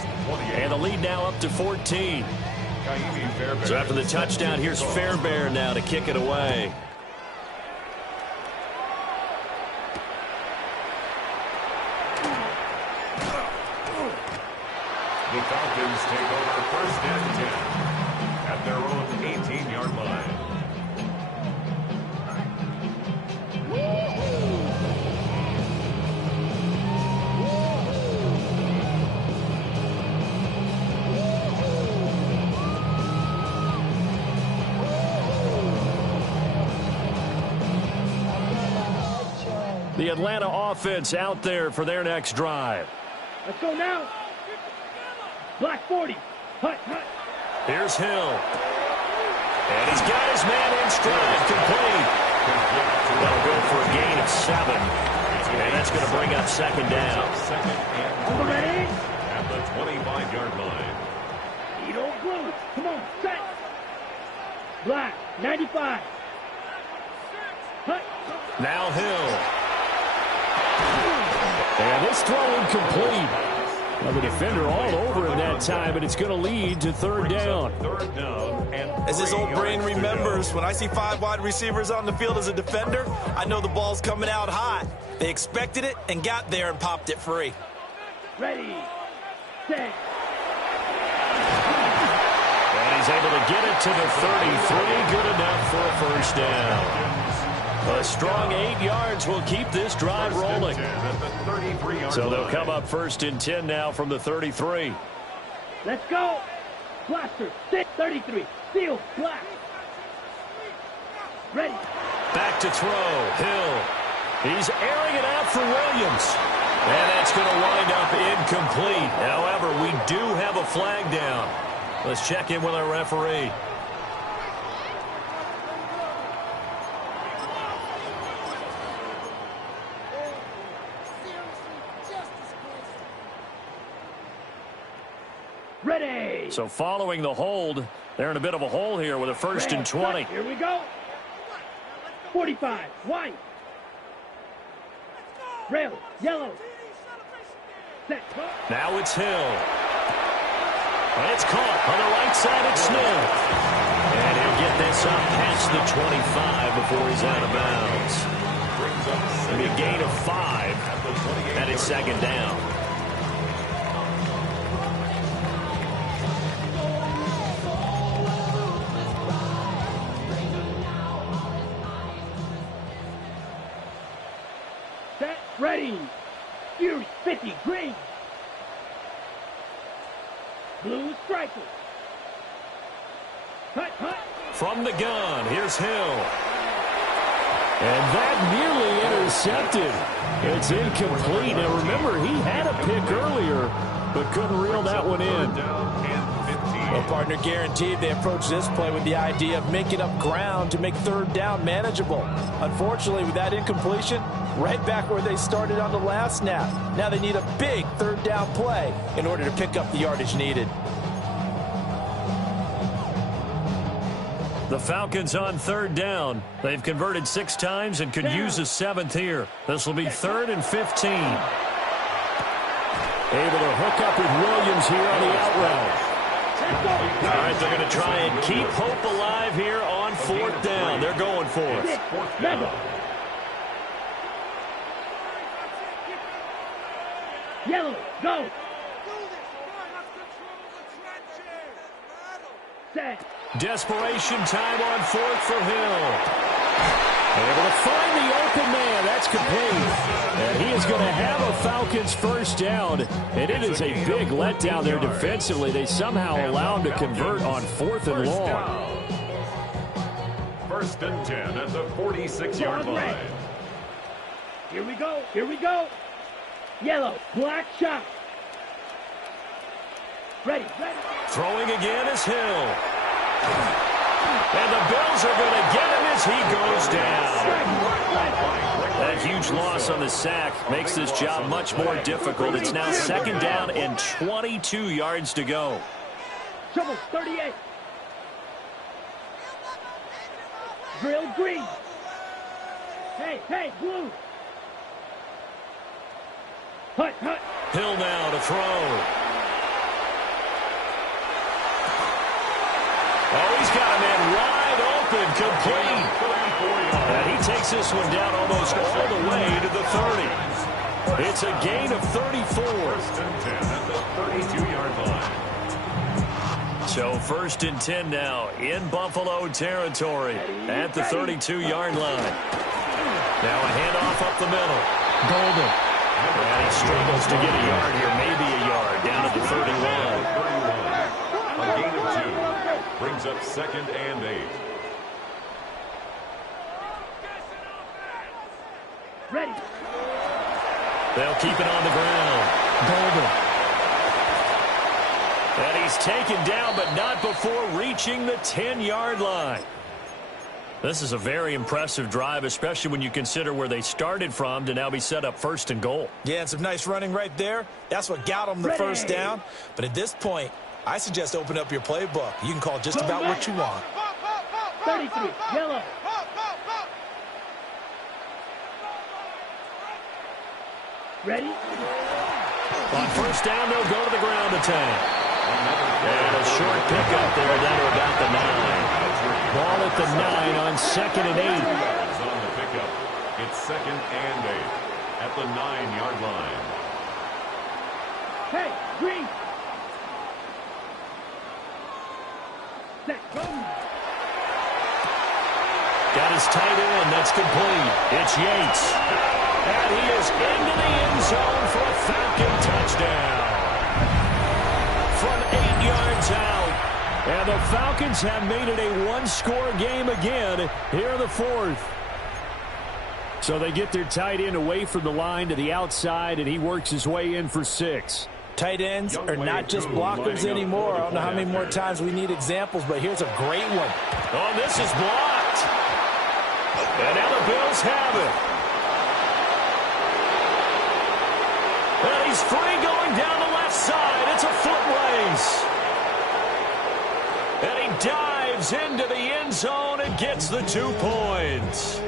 And the lead now up to 14. So after the touchdown, here's Fairbairn now to kick it away. The Falcons take over 1st and 10 at their own 18-yard line. The Atlanta offense out there for their next drive. Let's go now. Black 40. Hut, hut. Here's Hill. And he's got his man in stride. Complete. That'll go for a gain of 7. And that's going to bring up 2nd down. Ready? At the 25-yard line. You don't blow. Come on, set. Black, 95. Hut. Now Hill. And this throw incomplete. Well, the defender all over him that time, and it's going to lead to third down. As his old brain remembers, when I see 5 wide receivers on the field as a defender, I know the ball's coming out hot. They expected it and got there and popped it free. Ready, set. And he's able to get it to the 33. Good enough for a first down. A strong 8 yards will keep this drive rolling. So they'll come up first and 10 now from the 33. Let's go. Blaster, sit, 33. Seal, black. Ready. Back to throw. Hill. He's airing it out for Williams. And that's going to wind up incomplete. However, we do have a flag down. Let's check in with our referee. Ready. So following the hold, they're in a bit of a hole here with a first and 20. Here we go. 45, white. Rail, yellow. Set. Now it's Hill. And it's caught on the right side at Smith. And he'll get this up past the 25 before he's out of bounds. It'll be a gain of 5, and it's second down. Set, ready. Fury 50, green. Blue striker. Cut, cut. From the gun, here's Hill. And that nearly intercepted. It's incomplete. Now remember, he had a pick earlier, but couldn't reel that one in. Well, partner, guaranteed they approach this play with the idea of making up ground to make third down manageable. Unfortunately, with that incompletion, right back where they started on the last snap. Now they need a big third down play in order to pick up the yardage needed. The Falcons on third down. They've converted 6 times and could use a 7th here. This will be 3rd and 15. Able to hook up with Williams here on the out route. All right, they're going to try and keep hope alive here on 4th down. They're going for it. Yellow, go. Set. Desperation time on 4th for Hill. Able to find the open man. That's complete. And he is going to have a Falcons first down. And it is a big letdown there defensively. They somehow allow him to convert on 4th and long. 1st and 10 at the 46-yard line. Here we go. Here we go. Yellow, black shot. Ready, ready. Throwing again is Hill. And the Bills are going to get him as he goes down. That huge loss on the sack makes this job much more difficult. It's now 2nd down and 22 yards to go. Trouble, 38. Drill green. Hey, hey, blue. Hut, hut. Hill now to throw. Oh, he's got a man wide open, complete. And he takes this one down almost all the way to the 30. It's a gain of 34. 1st and 10 at the 32-yard line. So 1st and 10 now in Buffalo territory at the 32-yard line. Now a handoff up the middle. Golden. And he struggles to get a yard here, maybe a yard, down at the 31. A gain of 2 brings up 2nd and 8. Ready. They'll keep it on the ground. Golden. And he's taken down, but not before reaching the 10-yard line. This is a very impressive drive, especially when you consider where they started from to now be set up 1st and goal. Yeah, and some nice running right there. That's what got them the first down. But at this point, I suggest open up your playbook. You can call just about what you want. 33, yellow. Ready? On first down, they'll go to the ground attack. And a short pickup there down to about the 9. Ball at the 9 on 2nd and 8. On the pickup, it's 2nd and 8 at the 9-yard line. Hey, Green. Set, go. Got his tight end. That's complete. It's Yates. And he is into the end zone for a Falcon touchdown. From 8 yards out. And the Falcons have made it a one-score game again here in the 4th. So they get their tight end away from the line to the outside, and he works his way in for 6. Tight ends are not just blockers anymore. I don't know how many more times we need examples, but here's a great one. Oh, this is blocked. And now the Bills have it. And he's free going down the left side. It's a foot race. And he dives into the end zone and gets the 2 points.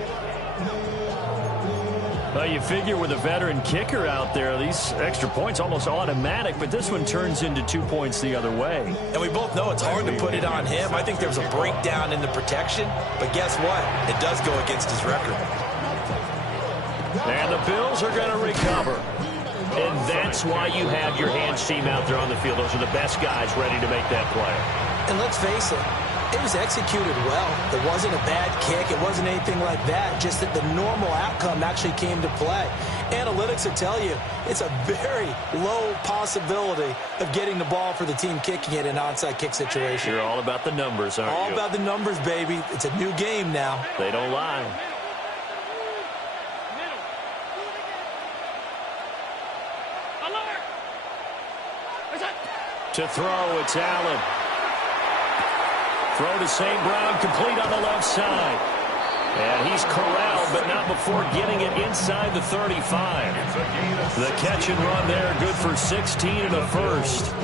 Well, you figure with a veteran kicker out there, these extra points almost automatic, but this one turns into 2 points the other way. And we both know it's hard to put it on him. I think there was a breakdown in the protection, but guess what? It does go against his record. And the Bills are going to recover. And that's why you have your hands team out there on the field. Those are the best guys ready to make that play. And let's face it, it was executed well. It wasn't a bad kick. It wasn't anything like that. Just that the normal outcome actually came to play. Analytics will tell you it's a very low possibility of getting the ball for the team kicking it in an onside kick situation. You're all about the numbers, aren't you? All about the numbers, baby. It's a new game now. They don't lie. To throw, it's Allen. Throw to St. Brown, complete on the left side. And he's corralled, but not before getting it inside the 35. The catch and run there, good for 16 and a first.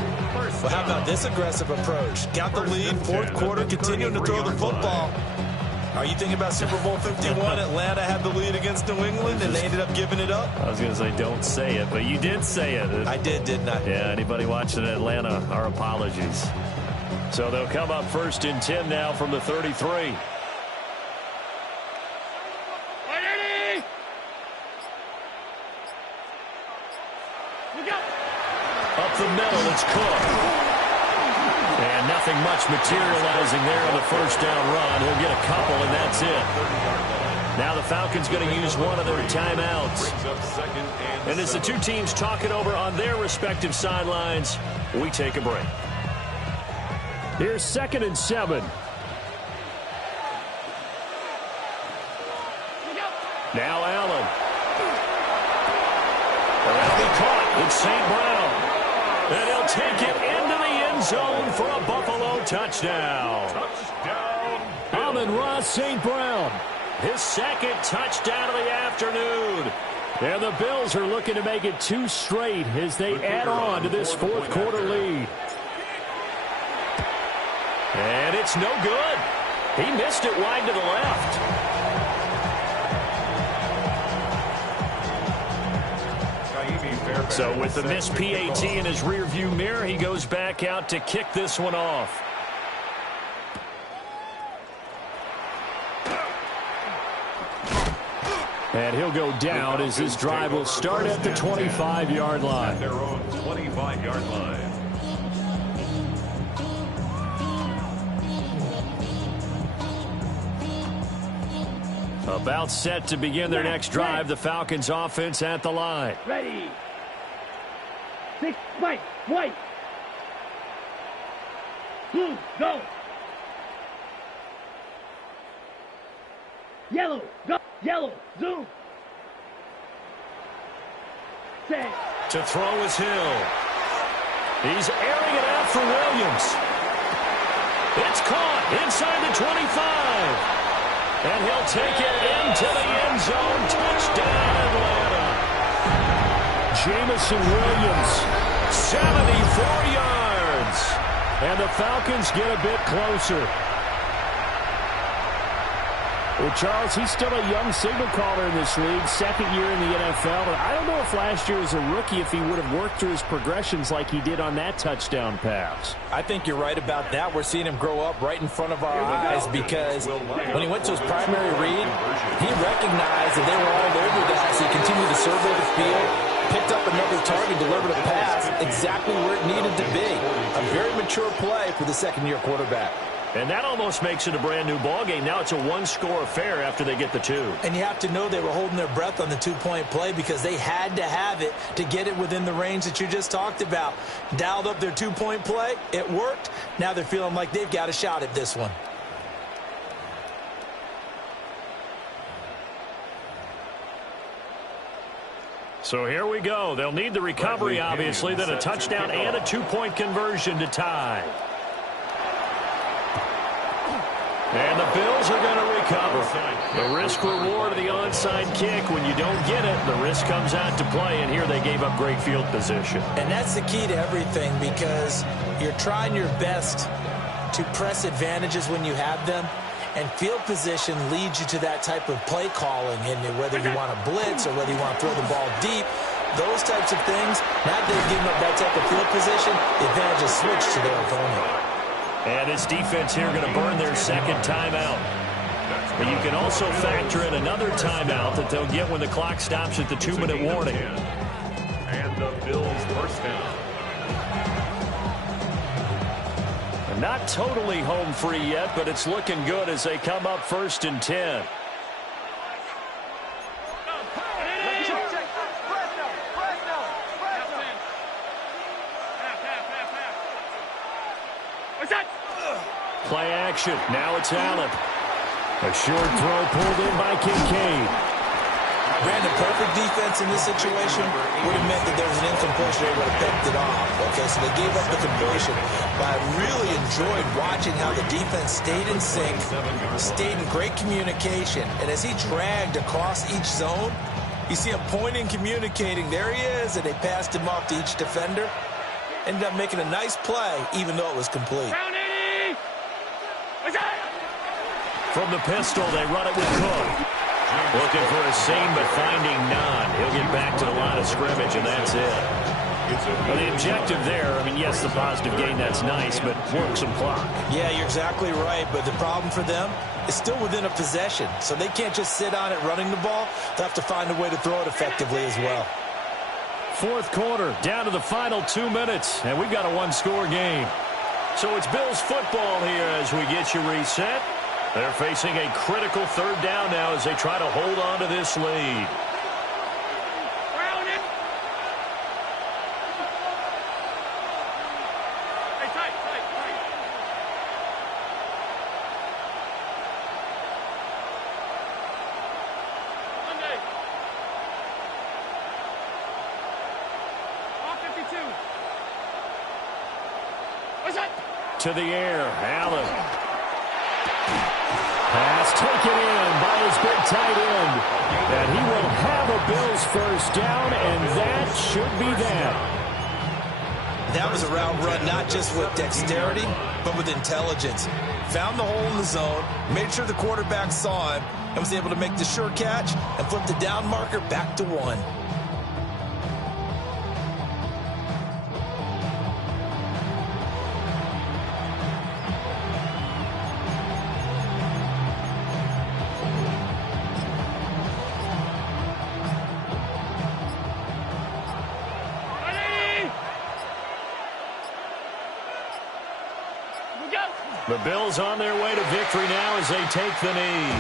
Well, how about this aggressive approach? Got the lead, 4th quarter, continuing to throw the football. Are you thinking about Super Bowl 51? Atlanta had the lead against New England, and they ended up giving it up? I was going to say, don't say it, but you did say it. I did, didn't I? Yeah, anybody watching Atlanta, our apologies. So they'll come up 1st and 10 now from the 33. Up the middle, it's Cook. And nothing much materializing there on the first down run. He'll get a couple, and that's it. Now the Falcons going to use one of their timeouts. And as the two teams talk it over on their respective sidelines, we take a break. Here's 2nd and 7. Now Allen. That'll be caught. It's St. Brown. And he'll take it into the end zone for a Buffalo touchdown. Amon-Ra St. Brown. His 2nd touchdown of the afternoon. And the Bills are looking to make it 2 straight as they add on to this 4th quarter lead. And it's no good. He missed it wide to the left. So with the missed PAT in his rearview mirror, he goes back out to kick this one off. And he'll go down as this drive will start at the 25-yard line. Their own 25-yard line. About set to begin their next drive. The Falcons offense at the line. Ready. 6, white, white. Blue, go. Yellow, go. Yellow, zoom. Set. To throw is Hill. He's airing it out for Williams. It's caught inside the 25. And he'll take it into the end zone. Touchdown, Atlanta. Jamison Williams, 74 yards. And the Falcons get a bit closer. Well, Charles, he's still a young signal caller in this league, second year in the NFL. But I don't know if last year as a rookie, if he would have worked through his progressions like he did on that touchdown pass. I think you're right about that. We're seeing him grow up right in front of our eyes because when he went to his primary read, he recognized that they were all over that, so he continued to survey the field, picked up another target, delivered a pass exactly where it needed to be. A very mature play for the second-year quarterback. And that almost makes it a brand-new ballgame. Now it's a one-score affair after they get the two. And you have to know they were holding their breath on the two-point play because they had to have it to get it within the range that you just talked about. Dialed up their two-point play. It worked. Now they're feeling like they've got a shot at this one. So here we go. They'll need the recovery, obviously, then a touchdown and a two-point conversion to tie. And the Bills are going to recover. The risk-reward of the onside kick. When you don't get it, the risk comes out to play, and here they gave up great field position. And that's the key to everything because you're trying your best to press advantages when you have them, and field position leads you to that type of play calling, and whether you want to blitz or whether you want to throw the ball deep, those types of things, now that they've given up that type of field position, the advantage is switched to their opponent. And this defense here going to burn their second timeout. But you can also factor in another timeout that they'll get when the clock stops at the 2-minute warning. And the Bills first down. And not totally home free yet, but it's looking good as they come up 1st and 10. Play action. Now it's Allen. A short throw pulled in by Kincaid. Brandon, perfect defense in this situation would have meant that there was an incompletion. They would have picked it off. Okay, so they gave up the conversion. But I really enjoyed watching how the defense stayed in sync, stayed in great communication. And as he dragged across each zone, you see him pointing, communicating. There he is, and they passed him off to each defender. Ended up making a nice play, even though it was complete. From the pistol, they run it with Cook. Looking for a seam, but finding none. He'll get back to the line of scrimmage, and that's it. Well, the objective there, I mean, yes, the positive gain, that's nice, but work some clock. Yeah, you're exactly right, but the problem for them is still within a possession, so they can't just sit on it running the ball. They'll have to find a way to throw it effectively as well. Fourth quarter, down to the final 2 minutes, and we've got a one-score game. So it's Bills football here as we get you reset. They're facing a critical third down now as they try to hold on to this lead. To the air, Allen. Pass taken in by his big tight end. And he will have a Bills first down, and that should be that. That was a round run, not just with dexterity, but with intelligence. Found the hole in the zone, made sure the quarterback saw him, and was able to make the sure catch and flip the down marker back to 1. The Bills on their way to victory now as they take the knee.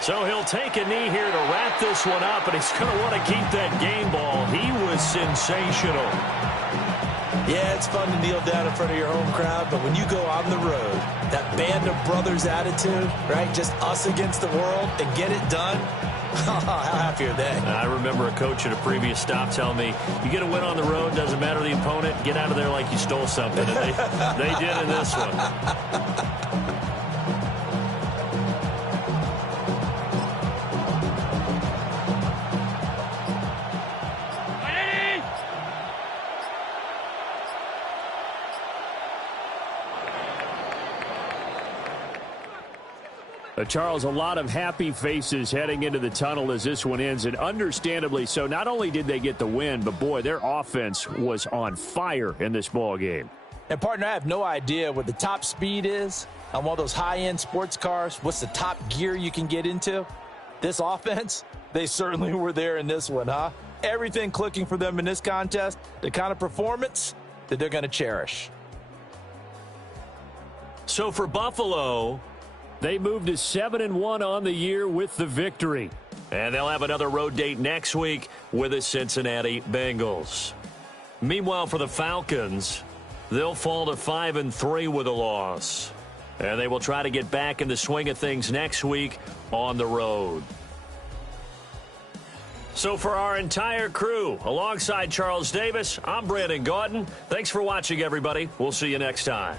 So he'll take a knee here to wrap this one up, and he's going to want to keep that game ball. He was sensational. Yeah, it's fun to kneel down in front of your home crowd, but when you go on the road, that band of brothers attitude, right, just us against the world, and get it done, how happy are they? I remember a coach at a previous stop telling me, you get a win on the road, doesn't matter the opponent, get out of there like you stole something. And they did in this one. Charles, a lot of happy faces heading into the tunnel as this one ends, and understandably so. Not only did they get the win, but, boy, their offense was on fire in this ball game. And, partner, I have no idea what the top speed is on one of those high-end sports cars. What's the top gear you can get into? This offense, they certainly were there in this one, huh? Everything clicking for them in this contest, the kind of performance that they're going to cherish. So for Buffalo, they moved to 7-1 on the year with the victory. And they'll have another road date next week with the Cincinnati Bengals. Meanwhile, for the Falcons, they'll fall to 5-3 with a loss. And they will try to get back in the swing of things next week on the road. So for our entire crew, alongside Charles Davis, I'm Brandon Gaudin. Thanks for watching, everybody. We'll see you next time.